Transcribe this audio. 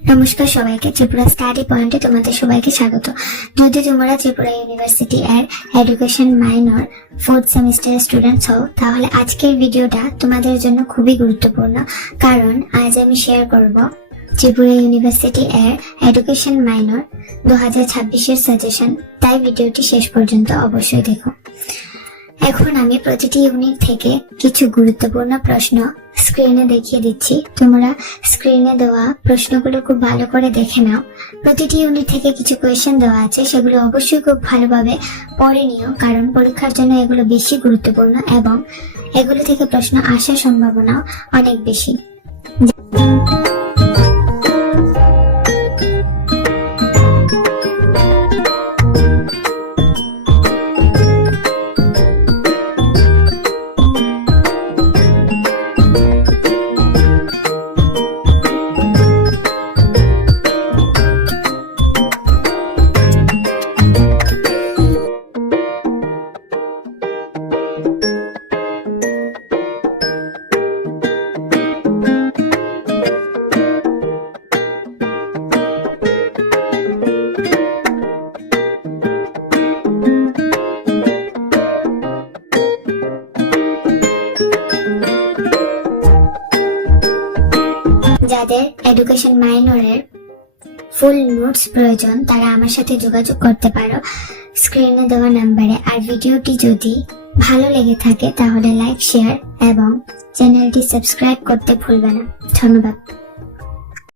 নমস্কার সবাইকে, ত্রিপুরা স্টাডি পয়েন্টে তোমাদের সবাইকে স্বাগত। যদি তোমরা ত্রিপুরা ইউনিভার্সিটি এর এডুকেশন মাইনর 4th সেমিস্টারের স্টুডেন্টস হও, তাহলে আজকের ভিডিওটা তোমাদের জন্য খুবই গুরুত্বপূর্ণ। কারণ আজ আমি শেয়ার করব ত্রিপুরা ইউনিভার্সিটি এর এডুকেশন মাইনর 2026 এর সাজেশন। তাই ভিডিওটি শেষ পর্যন্ত অবশ্যই দেখো। এখন আমি প্রতিটি ইউনিট থেকে কিছু গুরুত্বপূর্ণ প্রশ্ন স্ক্রিনে দেখিয়ে দিচ্ছি। তোমরা স্ক্রিনে দেওয়া প্রশ্নগুলো খুব ভালো করে দেখে নাও। প্রতিটি ইউনিট থেকে কিছু কোয়েশ্চেন দেওয়া আছে, সেগুলো অবশ্যই খুব ভালোভাবে পড়ে নিও, কারণ পরীক্ষার জন্য এগুলো বেশি গুরুত্বপূর্ণ এবং এগুলো থেকে প্রশ্ন আসার সম্ভাবনা অনেক বেশি। যাদের এডুকেশন মাইনরের ফুল নোটস প্রয়োজন তারা আমার সাথে যোগাযোগ করতে পারো স্ক্রিনে দেওয়া নাম্বারে। আর ভিডিওটি যদি ভালো লেগে থাকে তাহলে লাইক, শেয়ার এবং চ্যানেলটি সাবস্ক্রাইব করতে ভুলবে না। ধন্যবাদ।